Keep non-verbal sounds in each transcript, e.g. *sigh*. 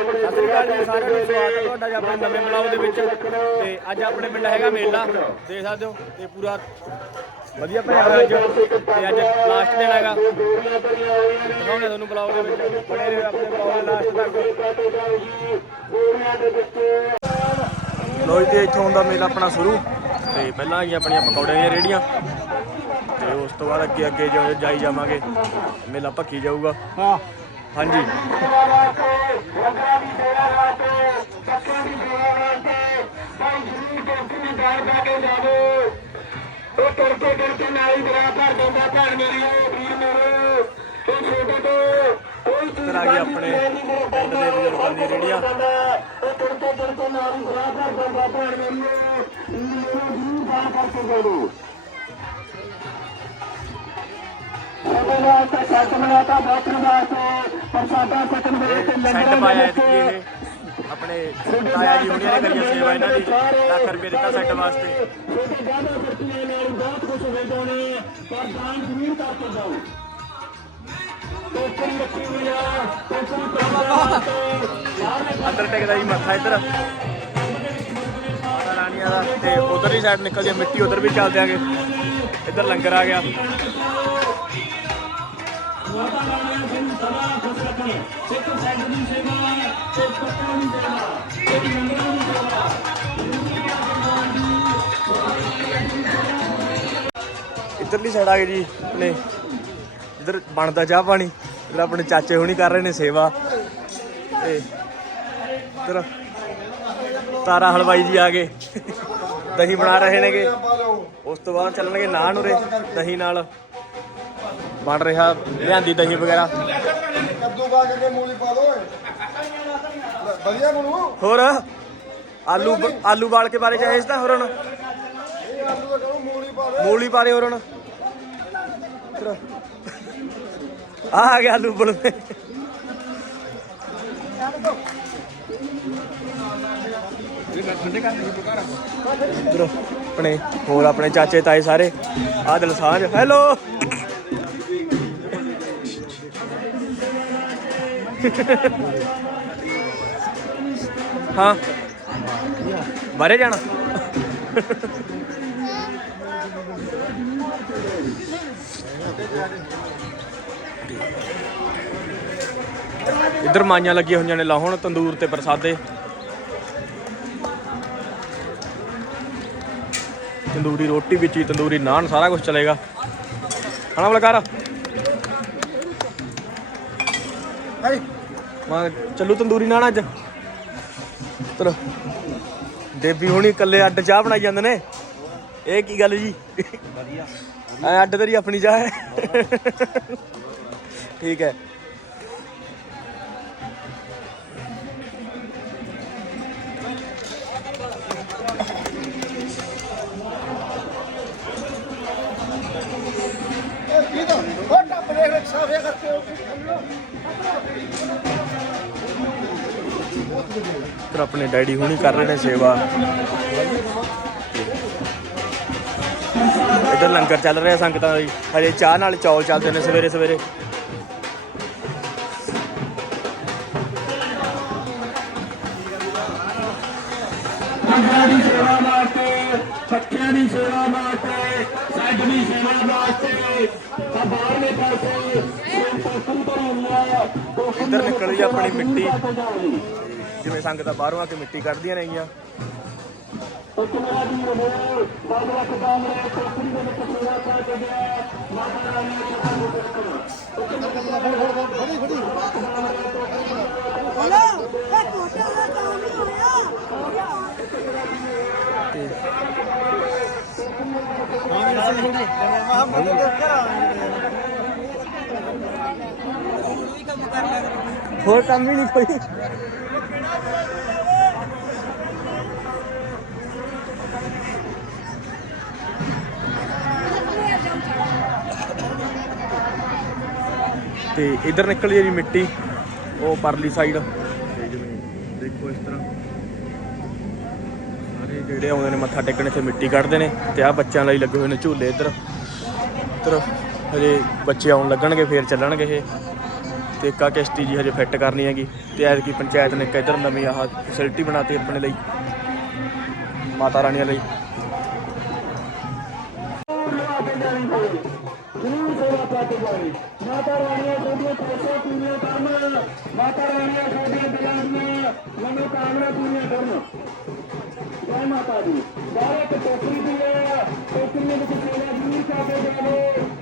ਸਤਿ ਸ੍ਰੀ ਅਕਾਲ ਜੀ ਸਾਰਿਆਂ ਨੂੰ ਸਵਾਗਤ ਹੈ। ਤੁਹਾਡਾ ਜੀ ਆਪਣੇ ਨਵੇਂ ਬਲੌਗ ਦੇ ਵਿੱਚ। ਤੇ ਅੱਜ ਆਪਣੇ ਪਿੰਡ ਹੈਗਾ ਮੇਲਾ। ਦੇਖ ਸਕਦੇ ਹੋ ਤੇ ਪੂਰਾ ਵਧੀਆ ਭਰਿਆ ਹੋਇਆ ਅੱਜ। ਤੇ ਅੱਜ ਲਾਸਟ ਦਿਨ ਹੈਗਾ। ਦਿਖਾਉਣੇ ਤੁਹਾਨੂੰ ਬਲੌਗ ਦੇ ਵਿੱਚ। ਬਣੇ ਰਹੋ ਆਪਣੇ ਬਲੌਗ ਦੇ ਲਾਸਟ ਤੱਕ। ਲੋਈ ਤੇ ਇੱਥੋਂ ਦਾ ਮੇਲਾ ਆਪਣਾ ਸ਼ੁਰੂ। ਤੇ ਪਹਿਲਾਂ ਆ ਆਪਣੀਆਂ ਪਕੌੜਿਆਂ ਦੀਆਂ ਰੇੜੀਆਂ ਤੇ ਉਸ ਤੋਂ ਬਾਅਦ ਅੱਗੇ ਅੱਗੇ ਜਾਈ ਜਾਵਾਂਗੇ। ਮੇਲਾ ਭੱਕੀ ਜਾਊਗਾ। ਹਾਂ। ਹਾਂਜੀ। ਉਹ ਕਰਕੇ ਕਰਕੇ ਨਾਲੀ ਦਰਾ ਭਰ ਦਿੰਦਾ ਭੈਣ ਮੇਰੀ ਉਹ ਵੀਰ ਮੇਰੇ ਉਹ ਛੋਟੇ ਤੋਂ ਕੋਈ ਇੱਧਰ ਆ ਗਈ ਆਪਣੇ ਪਿੰਡ ਦੇ ਬਜ਼ੁਰਗਾਂ ਦੀ ਰੇੜੀਆਂ ਉਹ ਕਰਕੇ ਕਰਕੇ ਨਾਲੀ ਦਰਾ ਭਰ ਦਿੰਦਾ ਭੈਣ ਮੇਰੀ ਉਹ ਵੀਰ ਮੇਰੇ ਕਰਕੇ ਦੇ ਦੋ ਸਾਡੇ ਵਾਸਤੇ ਸੱਤ ਮਨਾਤਾ ਬਾਤਰ ਵਾਸਤੇ ਪ੍ਰਸਾਦਾ ਸਤਨ ਵਾਸਤੇ ਸੈੱਟ ਪਾਇਆ ਇਤਕੀ ਇਹ। ਆਪਣੇ ਤਾਇਆ ਜੀ ਹੁਣੀਆਂ ਨੇ ਕਰੀਆਂ ਸੇਵਾ ਇਹਨਾਂ ਦੀ ਲੱਖ ਰੁਪਏ ਦਿੱਤਾ ਸੈੱਟ ਵਾਸਤੇ। ਛੋਟੇ ਜ਼ਿਆਦਾ ਬੱਚੀਆਂ ਨਾਲ ਬਹੁਤ ਕੁਝ ਵੇਚੋ ਨੇ ਪਰ ਦਾਨ ਜ਼ਰੂਰ ਕਰਕੇ ਜਾਓ ਟੋਕਰੀ ਰੱਖੀ ਹੋਈ ਆ ਟੋਕਰੀ *laughs* ਪਾਵਾ ਅੰਦਰ ਟਿਕਦਾ ਜੀ ਮੱਥਾ ਇੱਧਰ। ਰਾਣੀਆਂ ਦਾ ਤੇ ਉਧਰ ਦੀ ਸਾਈਡ ਨਿਕਲ ਜੇ ਮਿੱਟੀ ਉਧਰ ਵੀ ਚੱਲ ਦਿਆਂਗੇ। ਇੱਧਰ ਲੰਗਰ ਆ ਗਿਆ। ਮਾਤਾ ਰਾਣੀਆਂ ਸਦਾ ਖੁਸ਼ ਰੱਖਣ ਇੱਕ ਸੈਂਟ ਦੀ ਸੇਵਾ ਇੱਕ ਪੱਤਾ ਦੀ ਸੇਵਾ ਇੱਕ ਲੰਗਰਾਂ ਦੀ ਸੇਵਾ ਇੱਧਰਲੀ ਸਾਈਡ ਆ ਗਈ ਜੀ, ਆਪਣੇ ਇੱਧਰ ਬਣਦਾ ਚਾਹ ਪਾਣੀ ਇੱਧਰ ਆਪਣੇ ਚਾਚੇ ਹੁਣੀ ਕਰ ਰਹੇ ਨੇ ਸੇਵਾ। ਤੇ ਇੱਧਰ ਤਾਰਾ ਹਲਵਾਈ ਜੀ ਆ ਗਏ। ਦਹੀਂ ਬਣਾ ਰਹੇ ਨੇਗੇ। ਉਸ ਤੋਂ ਬਾਅਦ ਚੱਲਣਗੇ ਨਾਨ ਉਰੇ, ਦਹੀਂ ਨਾਲ ਬਣ ਰਿਹਾ, ਲਿਆਂਦੀ ਦਹੀਂ ਵਗੈਰਾ। ਕੱਦੂ ਪਾ ਕੇ ਮੂਲੀ ਪਾ ਦੋ ਵਧੀਆ ਬਣੂ ਹੋਰ? ਆਲੂ ਆਲੂ ਬਾਲ ਕੇ ਬਾਰੇ ਚਾਹੀਦਾ ਤਾਂ ਹੋਰ ਹੁਣ? ਇਹ ਆਲੂ ਦਾ ਕਹੋ ਮੂਲੀ ਪਾ ਦੇ ਮੂਲੀ ਪਾ ਦੇ ਹੋਰ ਹੁਣ? ਆ ਆ ਗਿਆ ਆਲੂ ਬਲ ਇੱਧਰ ਆਪਣੇ ਹੋਰ ਆਪਣੇ ਚਾਚੇ ਤਾਏ ਸਾਰੇ? ਆ ਦਿਲਸਾਂਝ ਹੈਲੋ ਹਾਂ। ਬਾਰੇ ਜਾਣਾ। ਇੱਧਰ ਮਾਈਆਂ ਲੱਗੀਆਂ ਹੋਈਆਂ ਨੇ ਲਾਹਣ ਤੰਦੂਰ ਤੇ ਪ੍ਰਸਾਦੇ। ਤੰਦੂਰੀ ਰੋਟੀ ਵਿੱਚ ਹੀ ਤੰਦੂਰੀ ਨਾਨ, ਸਾਰਾ ਕੁਝ ਚਲੇਗਾ। ਖਾਣਾ ਬਲਕਾਰ? ਹਾਈ ਮੈਂ, ਚੱਲੂ ਤੰਦੂਰੀ ਨਾਨ ਅੱਜ। ਚਲੋ ਦੇਵੀ ਹੁਣੀ ਇਕੱਲੇ ਅੱਡ ਚਾਹ ਬਣਾਈ ਜਾਂਦੇ ਨੇ। ਇਹ ਕੀ ਗੱਲ ਜੀ? ਵਧੀਆ ਐ ਅੱਡ ਤੇਰੀ ਆਪਣੀ ਚਾਹ ਹੈ। ਠੀਕ ਹੈ। ਕੀ ਦੋ? ਉਹ ਟੱਪ ਦੇਖ ਲੈ ਸਾਫੇ ਕਰਕੇ ਫਿਰ ਆਪਣੇ ਡੈਡੀ ਹੁਣੀ ਕਰ ਰਹੇ ਨੇ ਸੇਵਾ। ਇਧਰ ਲੰਗਰ ਚੱਲ ਰਿਹਾ ਸੰਗਤਾਂ ਦਾ ਜੀ। ਹਜੇ ਚਾਹ ਨਾਲ ਚੌਲ ਚੱਲਦੇ ਨੇ ਸਵੇਰੇ ਸਵੇਰੇ। ਦੀ ਸੇਵਾ ਵਾਸਤੇ ਬੱਚਿਆਂ ਦੀ ਸੇਵਾ ਵਾਸਤੇ ਸੈੱਟ ਦੀ ਸੇਵਾ ਵਾਸਤੇ ਤਾਂ ਬਾਹਰਲੇ ਪਾਸੇ ਟੋਕਰੀ ਬਣਾਉਣਾ ਇੱਧਰ ਨਿਕਲ ਜੀ ਆਪਣੀ ਮਿੱਟੀ। ਜਿਵੇਂ ਸੰਗਤਾਂ ਬਾਹਰੋਂ ਆ ਕੇ ਮਿੱਟੀ ਕੱਢਦੀਆਂ ਨੇਗੀਆਂ ਇੱਕ ਮੇਰਾ ਵੀਰ ਹੋ ਬਾਬਾ ਰੱਖ ਦਾਮਰੇ ਟੋਕਰੀ ਦੇ ਵਿੱਚ ਸੇਵਾ ਕਰਕੇ ਗਿਆ ਮਾਤਾ ਰਾਣੀ ਨੇ ਸਾਨੂੰ ਫੜੀ ਫੜੀ ਹਲੋ ਇਹ ਕੋਟਾ ਦਾ ਕੰਮ ਨਹੀਂ ਹੋਇਆ ਹੋਰ ਕੰਮ ਵੀ ਨਹੀਂ ਕੋਈ ਤੇ ਇਧਰ ਨਿਕਲ ਜੀ ਮਿੱਟੀ ਉਹ ਪਰਲੀ ਸਾਈਡ ਤੇ ਜਿਵੇਂ ਦੇਖੋ ਇਸ ਤਰ੍ਹਾਂ। ਸਾਰੇ ਜਿਹੜੇ ਆਉਂਦੇ ਨੇ ਮੱਥਾ ਟੇਕਣ ਇੱਥੇ ਮਿੱਟੀ ਕੱਢਦੇ ਨੇ ਤੇ ਆ ਬੱਚਿਆਂ ਲਈ ਲੱਗੇ ਹੋਏ ਨੇ ਝੂਲੇ ਇੱਧਰ। ਇੱਧਰ ਹਜੇ ਬੱਚੇ ਆਉਣ ਲੱਗਣਗੇ ਫੇਰ ਚੱਲਣਗੇ ਇਹ। ਤੇ ਇੱਕ ਆ ਕਿਸ਼ਤੀ ਜੀ ਹਜੇ ਫਿੱਟ ਕਰਨੀ ਹੈਗੀ। ਤੇ ਐਤਕੀ ਪੰਚਾਇਤ ਨੇ ਇੱਕ ਇੱਧਰ ਨਵੀਂ ਆਹ ਫੈਸਿਲਿਟੀ ਬਣਾਤੀ ਆਪਣੇ ਲਈ ਮਾਤਾ ਰਾਣੀਆਂ ਲਈ। ਮਾਤਾ ਰਾਣੀਆਂ ਤੁਹਾਡੀਆਂ ਕੋਸ਼ਿਸ਼ਾਂ ਪੂਰੀਆਂ ਕਰਨ। ਮਾਤਾ ਰਾਣੀਆਂ ਤੁਹਾਡੀਆਂ ਦਿਲਾਂ ਦੀਆਂ ਮਨੋਕਾਮਨਾ ਪੂਰੀਆਂ ਕਰਨ। ਜੈ ਮਾਤਾ ਦੀ। ਬਾਹਰ ਇੱਕ ਟੋਕਰੀ ਦੀ ਹੈ। ਟੋਕਰੀ ਦੇ ਵਿੱਚ ਸੇਵਾ ਜ਼ਰੂਰ ਕਰਦੇ ਜਾਵੇ।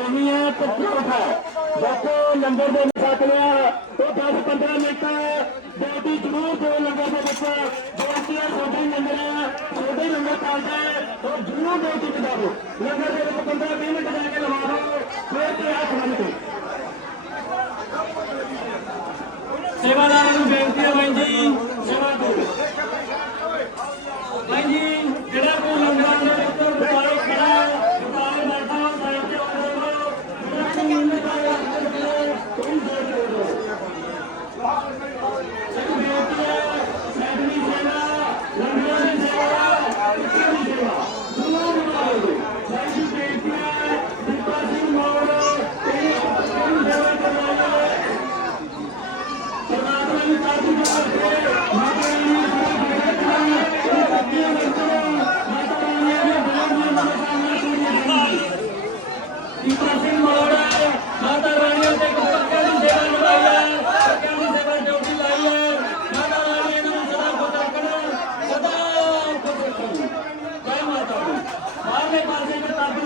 ਨੇ ਦਹੀਆਂ ਤੇ ਪਰੌਂਠਾ ਦੇਖੋ ਲੰਗਰ ਦੇ ਛਕ ਲਿਆ ਉਹ 10 15 ਮਿੰਟ ਡਿਊਟੀ ਜ਼ਰੂਰ ਦਿਓ ਲੰਗਰ ਦੇ ਵਿੱਚ ਬੇਨਤੀਆਂ ਛੋਟੇ ਲੰਗਰ ਆ ਛੋਟੇ ਲੰਗਰ ਚੱਲਦਾ ਉਹ ਜ਼ਰੂਰ ਡਿਊਟੀ ਚ ਜਾਓ ਲੰਗਰ ਦੇ ਵਿੱਚ 15 20 ਮਿੰਟ ਜਾ ਕੇ ਲਵਾ ਦਿਓ ਫਿਰ ਤੇ ਹੱਥ ਬੰਨ ਕੇ ਸੇਵਾਦਾਰਾਂ ਨੂੰ ਬੇਨਤੀ ਹੈ ਬਾਈ ਜੀ ਸੇਵਾ ਕਰੋ ਬਾਈ ਜੀ ਜਿਹੜਾ ਕੋਈ ਲੰਗਰਾਂ ਦੇ ਵਿੱਚ ਦੁਕਾਨ ਖੜਾ ਹੈ ਦੁਕਾਨ ਬੈਠਾ ਹੋ ਸਾਈਡ ਤੇ ਹੋ ਜਾਓ ਜਿਹੜਾ ਕੋਈ ਮਿਹਨਤ ਕਰ ਰਿਹਾ ਹੈ ਕੋਈ ਦੇ ਦਿਓ ਇੱਕ ਬੇਨਤੀ ਹੈ ਸੈਕੰਡਰੀ ਸੇਵਾ ਲੰਗਰਾਂ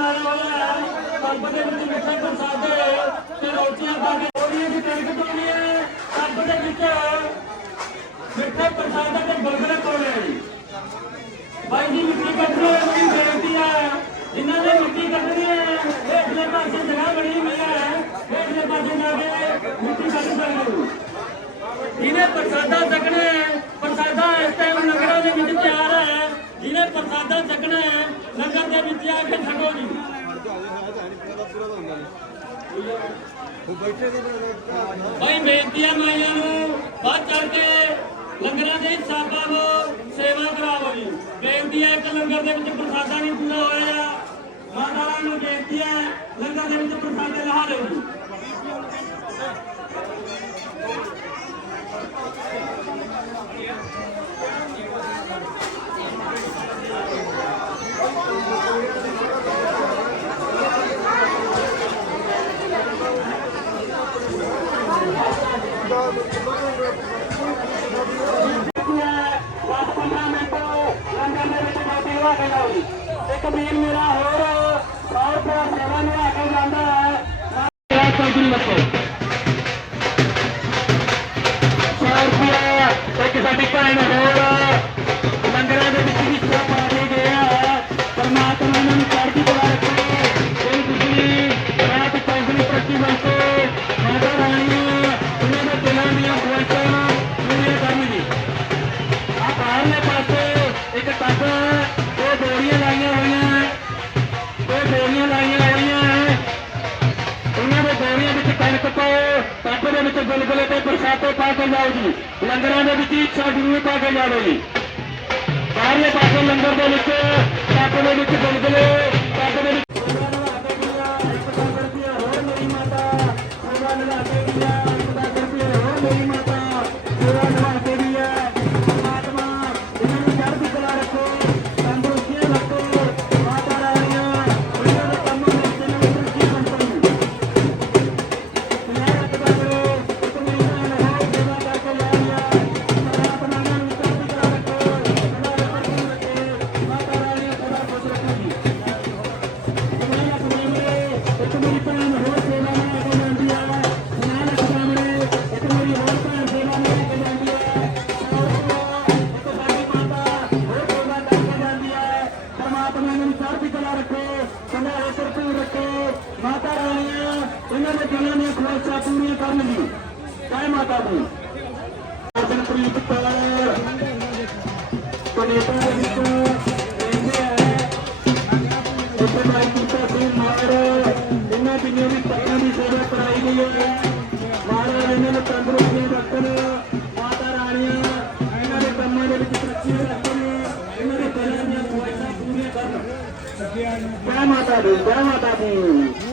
ਇੱਕ ਤੱਬ ਹੈ ਤੱਬ ਦੇ ਵਿੱਚ ਮਿੱਠੇ ਪ੍ਰਸਾਦੇ ਤੇ ਰੋਟੀਆਂ ਪਾ ਕੇ ਥੋੜੀਆਂ ਦੀ ਕਣਕ ਪਾਉਣੀ ਹੈ ਤੱਬ ਦੇ ਵਿੱਚ ਮਿੱਠੇ ਪ੍ਰਸਾਦੇ ਤੇ ਗੁਲਗੁਲੇ ਪਾਉਣੇ ਆ ਜੀ। ਬਾਈ ਜੀ, ਮਿੱਟੀ ਕੱਢਣੀ ਮੇਰੀ ਬੇਨਤੀ ਹੈ ਜਿਨ੍ਹਾਂ ਨੇ ਮਿੱਟੀ ਕੱਢਣੀ ਹੈ ਹੇਠਲੇ ਪਾਸੇ ਜਗ੍ਹਾ ਬਣੀ ਹੋਈ ਹੈ ਹੇਠਲੇ ਪਾਸੇ ਜਾ ਕੇ ਮਿੱਟੀ ਕੱਢ ਸਕਦੇ ਹੋ। ਜਿਹਨੇ ਪ੍ਰਸਾਦਾ ਛਕਣਾ ਹੈ ਪ੍ਰਸਾਦਾ ਇਸ ਟਾਈਮ ਲੰਗਰਾਂ ਦੇ ਵਿੱਚ ਤਿਆਰ ਹੈ ਜਿਹਨੇ ਪ੍ਰਸਾਦਾ ਛਕਣਾ ਹੈ ਲੰਗਰ ਦੇ ਵਿੱਚ ਆ ਕੇ ਛਕੋ ਜੀ। ਭਾਈ ਬੇਨਤੀ ਮਾਈਆਂ ਨੂੰ ਵੱਧ ਚੜ ਕੇ ਲੰਗਰਾਂ ਦੇ ਹਿੱਸਾ ਪਾਵੋ ਸੇਵਾ ਕਰਾਵੋ ਜੀ। ਬੇਨਤੀ ਹੈ ਇੱਕ ਲੰਗਰ ਦੇ ਵਿੱਚ ਪ੍ਰਸਾਦਾ ਨਹੀਂ ਪੂਰਾ ਹੋਇਆ ਮਾਤਾ ਨੂੰ ਬੇਨਤੀ ਹੈ ਲੰਗਰ ਦੇ ਵਿੱਚ ਪ੍ਰਸਾਦੇ ਲਹਾ ਲਿਓ ਜੀ 15 ਮਿੰਟ ਲੰਗਰ ਦੇ ਵਿੱਚ ਡਿਊਟੀ ਲਵਾ ਕੇ ਜਾਓ ਜੀ ਇੱਕ ਵੀਰ ਮੇਰਾ ਹੋਰ 100 ਰੁਪਏ ਸੇਵਾ ਨਿਭਾ ਕੇ ਜਾਂਦਾ ਹੈ। ਮੇਰਾ ਚੌਧਰੀ ਲੱਖੋ 100 ਦੋ ਬੋਰੀਆਂ ਲਾਈਆਂ ਹੋਈਆਂ ਉਹਨਾਂ ਦੇ ਬੋਰੀਆਂ ਵਿੱਚ ਕਣਕ ਪਾਓ ਟੱਪ ਦੇ ਵਿੱਚ ਗੁਲਗੁਲੇ ਤੇ ਪ੍ਰਸਾਦੇ ਪਾ ਕੇ ਜਾਓ ਜੀ। ਲੰਗਰਾਂ ਦੇ ਵਿੱਚ ਇੱਛਾ ਜ਼ਰੂਰ ਪਾ ਕੇ ਜਾਓ ਜੀ। ਬਾਹਰਲੇ ਪਾਸੇ ਲੰਗਰ ਦੇ ਵਿੱਚ ਟੱਪ ਦੇ ਵਿੱਚ ਗੁਲਗੁਲੇ ਜੈ ਮਾਤਾ ਦੀ ਜੈ ਮਾਤਾ ਦੀ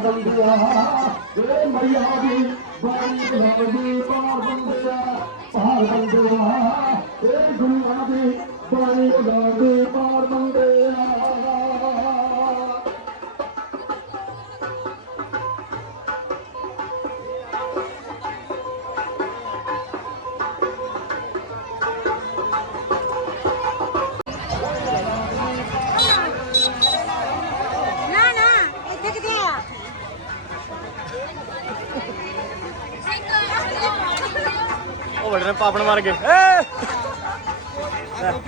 ਪਾਰ ਬੰਦਿਆ ਏ ਮਈਆ ਦੀ ਬਾਣੀ ਲਾਉਦੀ ਪਾਰ ਬੰਦਿਆ ਪਾਰ ਬੰਦਿਆ ਏ ਦੁਨੀਆ ਦੀ ਬਾਣੀ ਲਾਉਦੀ ਪਾਰ ਉਹ ਵੱਡੇ ਨੇ ਪਾਪਣ ਮਾਰ ਗਏ ਏ!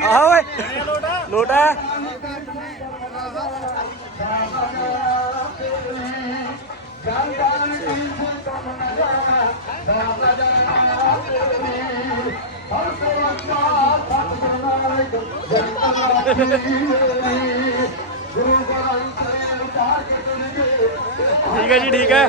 ਆ ਓਏ ਲੋਟਾ। ਠੀਕ ਹੈ ਜੀ ਠੀਕ ਹੈ।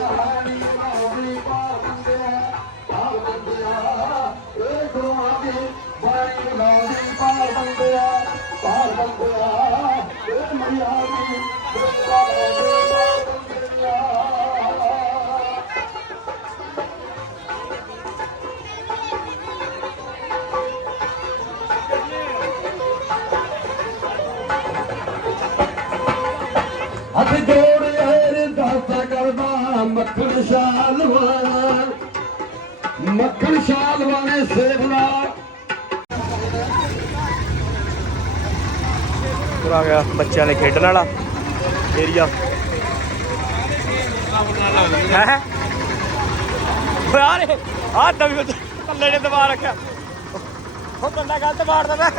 ਬੱਚਿਆਂ ਦੇ ਖੇਡਣ ਵਾਲਾ ਏਰੀਆ ਹੈ? ਯਾਰ ਆ ਦਵੀ ਵਿੱਚ ਥੱਲੇ ਨੇ ਦਬਾ ਰੱਖਿਆ। ਉਹ ਬੰਦਾ ਗਲਤ ਮਾਰਦਾ ਨਾ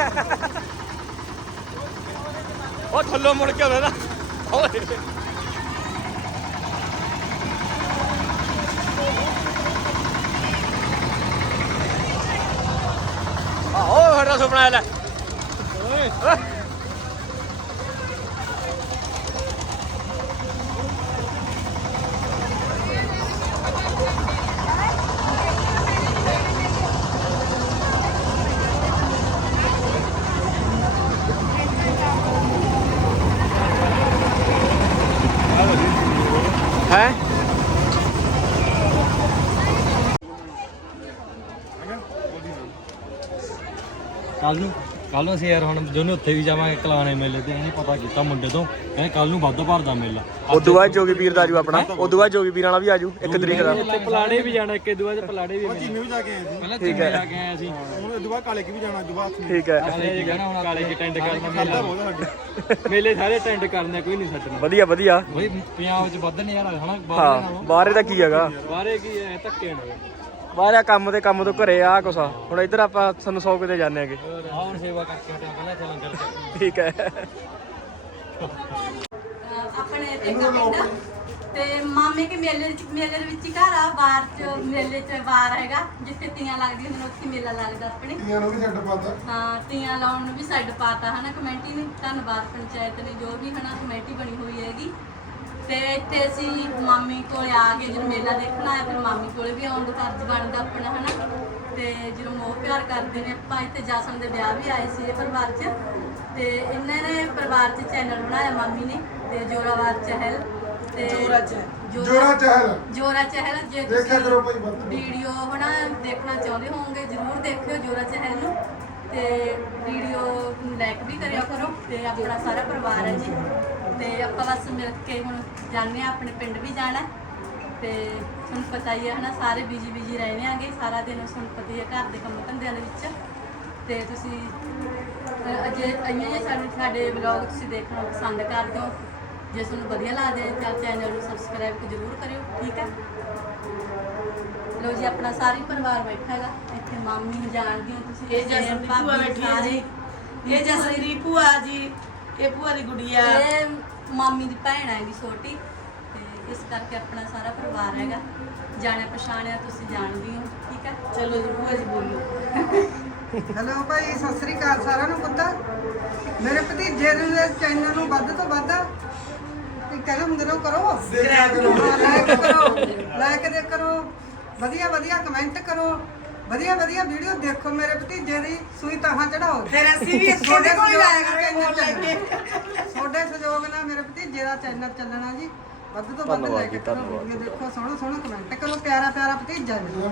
ਉਹ ਥੱਲੋਂ ਮੁੜ ਕੇ ਆਉਂਦਾ ਨਾ। ਓਏ। ਆਹੋ ਹੜਾ ਸੁਪਨਾ ਲੈ। ਓਏ ਹੈ ਕੱਲ ਨੂੰ ਕੱਲ ਨੂੰ ਅਸੀਂ ਯਾਰ ਹੁਣ ਦੋਨੇ ਉੱਥੇ ਵੀ ਜਾਵਾਂਗੇ ਕਲਾਣੇ ਮੇਲੇ ਤੇ ਇਹਨੇ ਪਤਾ ਕੀਤਾ ਮੁੰਡੇ ਤੋਂ ਕਹਿੰਦੇ ਕੱਲ ਨੂੰ ਵੱਧ ਭਰਦਾ ਮੇਲਾ। ਉਦੋਂ ਬਾਅਦ ਜੋਗੀ ਪੀਰ ਦਾ ਆਜੂ ਆਪਣਾ ਉਦੋਂ ਬਾਅਦ ਜੋਗੀ ਪੀਰ ਵਾਲਾ ਵੀ ਆਜੂ ਇੱਕ ਤਰੀਕ ਦਾ। ਪਲਾੜੇ ਵੀ ਜਾਣਾ ਇੱਕ ਦੂਆ ਤੇ ਪਲਾੜੇ ਵੀ ਚੀਮੇ ਵੀ ਜਾ ਕੇ ਆਏ ਸੀ। ਪਹਿਲਾਂ ਠੀਕ ਚੀਮੇ ਹੈ। ਜਾ ਕੇ ਆਏ ਅਸੀਂ ਹੁਣ ਦੁਬਾਰਾ ਕਾਲੇ ਕੀ ਵੀ ਜਾਣਾ ਦੁਬਾਰਾ ਹੱਥ ਠੀਕ ਹੈ। ਕਾਲੇ ਜੀ ਕਹਿਣਾ ਹੁਣ ਕਾਲੇ ਕੀ ਟੈਂਡ ਕਰਨਾ ਮੇਲਾ। ਮੇਲੇ ਸਾਰੇ ਟੈਂਡ ਕਰਨੇ ਕੋਈ ਨਹੀਂ ਛੱਡਣਾ। ਵਧੀਆ ਵਧੀਆ। ਬਈ ਪੰਜਾਬ 'ਚ ਵੱਧ ਨਹੀਂ ਜਾਣਾ ਹਨਾ? ਬਾਹਰ ਬਾਹਰੇ ਦਾ ਕੀ ਹੈਗਾ? ਬਾਹਰੇ ਕੀ ਹੈ? ਧੱਕੇ ਨਾਲ। ਬਾਹਰ ਆ ਕੰਮ ਤੇ ਕੰਮ ਤੋਂ ਘਰੇ ਆ ਕੁਛ ਆ। ਹੁਣ ਇੱਧਰ ਆਪਾਂ ਤੁਹਾਨੂੰ ਸੌ ਕਿਤੇ ਜਾਂਦੇ ਆਗੇ ਆਹ ਹੁਣ ਸੇਵਾ ਕਰਕੇ ਹਟਿਆ ਪਹਿਲਾਂ ਚੱਲ ਲੰਗਰ ਚ ਠੀਕ ਹੈ। ਆਪਣੇ ਤੇ ਪਿੰਡ ਤੇ ਮਾਮੇ ਕੇ ਮੇਲੇ ਵਿੱਚ ਮੇਲੇ ਦੇ ਵਿੱਚ ਹੀ ਘਰ ਆ ਬਾਹਰ ਚ ਮੇਲੇ ਚ ਬਾਰ ਹੈਗਾ ਜਿੱਥੇ ਤੀਆਂ ਲੱਗਦੀਆਂ ਨੇ ਉੱਥੇ ਮੇਲਾ ਲੱਗਦਾ ਆਪਣੇ। ਤੀਆਂ ਨੂੰ ਵੀ ਛੱਡ ਪਾਤਾ। ਹਾਂ ਤੀਆਂ ਲਾਉਣ ਨੂੰ ਵੀ ਸਾਈਡ ਪਾਤਾ ਹਨਾ ਕਮੇਟੀ ਨੇ। ਧੰਨਵਾਦ ਪੰਚਾਇਤ ਨੇ ਜੋ ਵੀ ਹਨਾ ਕਮੇਟੀ ਬਣੀ ਹੋਈ ਹੈਗੀ। ਤੇ ਇੱਥੇ ਅਸੀਂ ਮਾਮੀ ਕੋਲ ਆ ਕੇ ਜਦੋਂ ਮੇਲਾ ਦੇਖਣਾ ਆਇਆ ਫਿਰ ਮਾਮੀ ਕੋਲੇ ਵੀ ਆਉਣ ਦਾ ਫਰਜ਼ ਬਣਦਾ ਆਪਣਾ ਹਨਾ? ਤੇ ਜਦੋਂ ਮੋਹ ਪਿਆਰ ਕਰਦੇ ਨੇ ਆਪਾਂ ਇੱਥੇ ਜਸਨ ਦੇ ਵਿਆਹ ਵੀ ਆਏ ਸੀ ਇਹ ਪਰਿਵਾਰ 'ਚ। ਤੇ ਇਹਨਾਂ ਨੇ ਪਰਿਵਾਰ 'ਚ ਚੈਨਲ ਬਣਾਇਆ ਮਾਮੀ ਨੇ ਤੇ ਜੋਰਾਵਾਰ ਚਹਿਲ। ਤੇ ਜੋਰਾ ਜੋਰਾ ਚਹਿਲ। ਜੋਰਾ ਚਹਿਲ ਜੇ ਦੇਖਿਆ ਕਰੋ ਭਾਈ ਵੱਧ। ਵੀਡੀਓ ਹਨਾ ਦੇਖਣਾ ਚਾਹੁੰਦੇ ਹੋਵੋਗੇ ਜਰੂਰ ਦੇਖਿਓ ਜੋਰਾ ਚਹਿਲ ਨੂੰ। ਤੇ ਵੀਡੀਓ ਲਾਈਕ ਵੀ ਕਰਿਆ ਕਰੋ ਤੇ ਆਪਣਾ ਸਾਰਾ ਪਰਿਵਾਰ ਹੈ ਜੀ। ਤੇ ਆਪਾਂ ਬਸ ਮਿਲ ਕੇ ਹੁਣ ਜਾਂਦੇ ਆ ਆਪਣੇ ਪਿੰਡ ਵੀ ਜਾਣਾ। ਤੇ ਤੁਹਾਨੂੰ ਪਤਾ ਹੀ ਹੈ ਹਨਾ ਸਾਰੇ ਬਿਜ਼ੀ ਬਿਜ਼ੀ ਰਹਿੰਦੇ ਆਂਗੇ ਸਾਰਾ ਦਿਨ ਤੁਹਾਨੂੰ ਪਤਾ ਹੀ ਹੈ ਘਰ ਦੇ ਕੰਮ ਧੰਦਿਆਂ ਦੇ ਵਿੱਚ। ਤੇ ਤੁਸੀਂ ਅ, ਅਜੇ ਅਈਆਂ ਜੇ ਸਾਡੇ ਸਾਡੇ ਵਲੌਗ ਤੁਸੀਂ ਦੇਖਣਾ ਪਸੰਦ ਕਰਦੇ ਹੋ ਜੇ ਤੁਹਾਨੂੰ ਵਧੀਆ ਲੱਗਦਾ ਹੈ ਤਾਂ ਚੈਨਲ ਨੂੰ ਸਬਸਕ੍ਰਾਈਬ ਜ਼ਰੂਰ ਕਰਿਓ ਠੀਕ ਹੈ? ਲੋ ਜੀ ਆਪਣਾ ਸਾਰੀ ਪਰਿਵਾਰ ਬੈਠਾ ਹੈਗਾ। ਇੱਥੇ ਮਾਮੀ ਜਾਣਦੇ ਹੋ ਤੁਸੀਂ ਇਹ ਜਸਨ ਦੀ ਭੂਆ ਭਾਬੀ ਬੈਠੀ ਹੈ ਸਾਰੇ। ਜੀ ਇਹ ਜਸਨ ਦੀ ਭੂਆ ਜੀ। ਇਹ ਭੂਆ ਦੀ ਗੁੜੀਆ। ਇਹ ਮਾਮੀ ਦੀ ਭੈਣ ਹੈਗੀ ਛੋਟੀ ਤੇ ਇਸ ਕਰਕੇ ਆਪਣਾ ਸਾਰਾ ਪਰਿਵਾਰ ਹੈਗਾ। ਜਾਣਿਆ ਪਛਾਣਿਆ ਤੁਸੀਂ ਜਾਣਦੇ ਹੋ ਠੀਕ ਹੈ ਚਲੋ ਜੀ ਭੂਆ ਜੀ ਬੋਲੋ। ਹੈਲੋ ਭਾਈ ਸਤਿ ਸ੍ਰੀ ਅਕਾਲ ਸਾਰਿਆਂ ਨੂੰ ਪੁੱਤ। ਮੇਰੇ ਭਤੀਜੇ ਦੇ ਚੈਨਲ ਨੂੰ ਵੱਧ ਤੋਂ ਵੱਧ ਕੀ ਕਹਿੰਦੇ ਹੁੰਦੇ ਨੇ ਕਰੋ। ਦੇਖਿਆ ਕਰੋ। ਹਾਂ, ਲਾਈਕ ਕਰੋ ਲਾਈਕ ਦੇ ਕਰੋ ਵਧੀਆ ਵਧੀਆ ਕਮੈਂਟ ਕਰੋ। ਵਧੀਆ ਵਧੀਆ ਵੀਡੀਓ ਦੇਖੋ ਮੇਰੇ ਭਤੀਜੇ ਦੀ ਸੂਈ ਤਾਹਾਂ ਚੜਾਓ। ਫਿਰ ਅਸੀਂ ਵੀ ਇੱਥੇ ਦੇ ਕੋਲ ਜਾਇਆ ਕਰਾਂਗੇ ਲੈ ਕੇ ਤੁਹਾਡੇ ਸਹਿਯੋਗ ਨਾਲ ਮੇਰੇ ਭਤੀਜੇ ਦਾ ਚੈਨਲ ਚੱਲਣਾ ਜੀ। ਵੱਧ ਤੋਂ ਵੱਧ ਲਾਈਕ ਜੀ, ਕਰੋ। ਵੀਡੀਓ ਦੇਖੋ ਸੋਹਣਾ ਸੋਹਣਾ ਕਮੈਂਟ ਕਰੋ ਪਿਆਰਾ ਪਿਆਰਾ ਭਤੀਜਾ ਜੀ।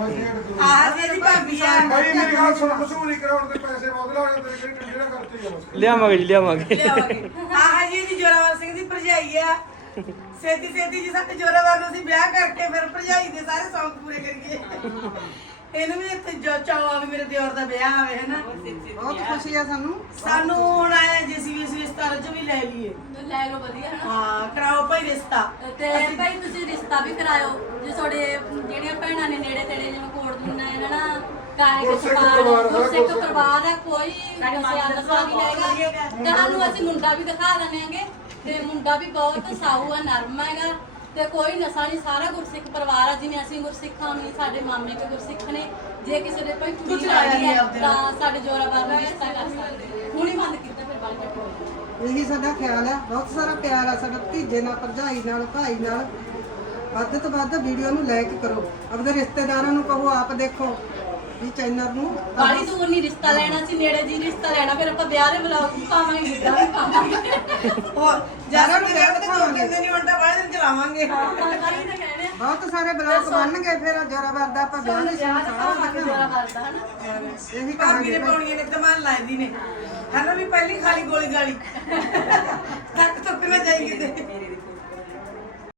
ਆਹ ਜੀ ਇਹਦੀ ਭਾਬੀ ਆ। ਭਾਈ ਮੇਰੀ ਗੱਲ ਸੁਣ ਮਸ਼ਹੂਰੀ ਕਰਾਉਣ ਦੇ ਪੈਸੇ ਬਹੁਤ ਲਾ ਜਾਂਦੇ ਨੇ ਕਿਹੜੀ ਟੰਡੇ ਕਰਤੇ ਆ ਲਿਆਵਾਂਗੇ ਜੀ ਲਿਆਵਾਂਗੇ। ਆਹ ਜੀ ਇਹਦੀ ਜੋਰਾਵਰ ਸਿੰਘ ਦੀ ਭਰਜਾਈ ਆ। ਸੇਤੀ ਸੇਤੀ ਜੀ ਸਾਡੇ ਜੋਰਾਵਰ ਨੂੰ ਅਸੀਂ ਵਿਆਹ ਕਰਕੇ ਫਿਰ ਭਰਜਾਈ ਦੇ ਸਾਰੇ ਸ਼ੌਂਕ ਪੂਰੇ ਕਰੀਏ। ਇਹਨੂੰ ਵੀ ਇੱਥੇ ਜੋ ਚਾਹ ਵੀ ਮੇਰੇ ਦਿਓਰ ਦਾ ਵਿਆਹ ਆਵੇ ਹਨਾ? ਬਹੁਤ ਖੁਸ਼ੀ ਆ ਸਾਨੂੰ। ਸਾਨੂੰ ਹੁਣ ਆਇਆ ਜੇ ਸੀ ਇਸ ਰਿਸ਼ਤਾ ਚ ਵੀ ਲੈ ਲਈਏ। ਲੈ ਲਓ ਵਧੀਆ ਹਨਾ? ਹਾਂ ਕਰਾਓ ਭਾਈ ਰਿਸ਼ਤਾ। ਤੇ ਭਾਈ ਤੁਸੀਂ ਰਿਸ਼ਤਾ ਵੀ ਕਰਾਇਓ। ਜੇ ਤੁਹਾਡੇ ਜਿਹੜੀਆਂ ਭੈਣਾਂ ਨੇ ਨੇੜੇ ਤੇੜੇ ਜਿਵੇਂ ਕੋੜ ਦੁੰਨਾ ਹੈ ਨਾ ਗੁਰਸਿੱਖ ਪਰਿਵਾਰ ਹੈ, ਗੁਰਸਿੱਖ ਗੁਰਸਿੱਖ ਪਰਿਵਾਰ ਹੈ ਕੋਈ ਸਿਆਲ ਸਾ ਨਹੀਂ ਹੈਗਾ। ਤੁਹਾਨੂੰ ਅਸੀਂ ਮੁੰਡਾ ਵੀ ਦਿਖਾ ਦਿੰਦੇ ਤੇ ਮੁੰਡਾ ਵੀ ਬਹੁਤ ਸਾਊ ਆ ਨਰਮ ਹੈਗਾ। ਤੇ ਕੋਈ ਨਸ਼ਾ ਨਹੀਂ ਸਾਰਾ ਗੁਰਸਿੱਖ ਪਰਿਵਾਰ ਆ ਜਿਵੇਂ ਅਸੀਂ ਗੁਰਸਿੱਖਾਂ ਨੂੰ ਸਾਡੇ ਮਾਮੇ ਕੇ ਗੁਰਸਿੱਖ ਨੇ ਜੇ ਕਿਸੇ ਦੇ ਲਾਇਆ ਨਹੀਂ ਆਪਦੇ ਨਾਲ। ਤਾਂ ਸਾਡੇ ਜੋਰਾਬਾਰ ਨੂੰ ਰਿਸ਼ਤਾ ਕਰ ਸਕਦੇ ਹੁਣ ਹੀ ਬੰਦ ਕੀਤਾ ਫਿਰ ਬਾਲ ਕੱਟ ਹੋ। ਇਹੀ ਸਾਡਾ ਖਿਆਲ ਹੈ ਬਹੁਤ ਸਾਰਾ ਪਿਆਰ ਆ ਸਾਡਾ ਭਤੀਜੇ ਨਾਲ ਭਰਜਾਈ ਨਾਲ ਭਾਈ ਨਾਲ ਵੱਧ ਤੋਂ ਵੱਧ ਵੀਡੀਓ ਨੂੰ ਲਾਈਕ ਕਰੋ ਆਪਣੇ ਰਿਸ਼ਤੇਦਾਰਾਂ ਨੂੰ ਕਹੋ ਆਪ ਦੇਖੋ ਵੀ ਚੈਨਲ ਨੂੰ ਬਾਲੀ ਦੂਰ ਨਹੀਂ ਰਿਸ਼ਤਾ ਲੈਣਾ ਸੀ ਨੇੜੇ ਜੀ ਰਿਸ਼ਤਾ ਲੈਣਾ ਫਿਰ ਆਪਾਂ ਵਿਆਹ ਦੇ ਬਲੌਗ ਪਾਵਾਂਗੇ ਗਿੱਧਾ ਵੀ ਪਾਵਾਂਗੇ। ਹੋਰ ਜ਼ਿਆਦਾ ਨੂੰ ਵਿਆਹ ਤੇ ਦੋ ਕਹਿੰਦੇ ਨਹੀਂ ਹੁਣ ਤਾਂ ਬਾਅਦ ਵਿੱਚ ਚਲਾਵਾਂਗੇ। ਹਾਂ ਤਾਂ ਕਹਿੰਦੇ ਆ। ਬਹੁਤ ਸਾਰੇ ਬਲੌਗ ਬਣਨਗੇ ਫਿਰ ਜੋਰਾਵਰ ਦਾ ਆਪਾਂ ਵਿਆਹ ਦੇ ਵਿਆਹ ਸਾਰਾ ਦਾ ਪਾਵਾਂਗੇ ਜੋਰਾ ਦਿਖਾਵਾਂਗੇ ਕਰਦਾ ਹਨਾ? ਇਹੀ ਕਹਾਂਗੇ ਨੇ ਪਾਉਣੀਆਂ ਨੇ ਤਮਾਨ ਲਾਇਦੀ ਨੇ। ਹਨਾ ਵੀ ਪਹਿਲੀ ਖਾਲੀ ਗੋਲੀ ਗਾਲੀ। *laughs* ਤੱਕ ਤੁੱਕ ਨਾ ਜਾਈ ਕਿਤੇ।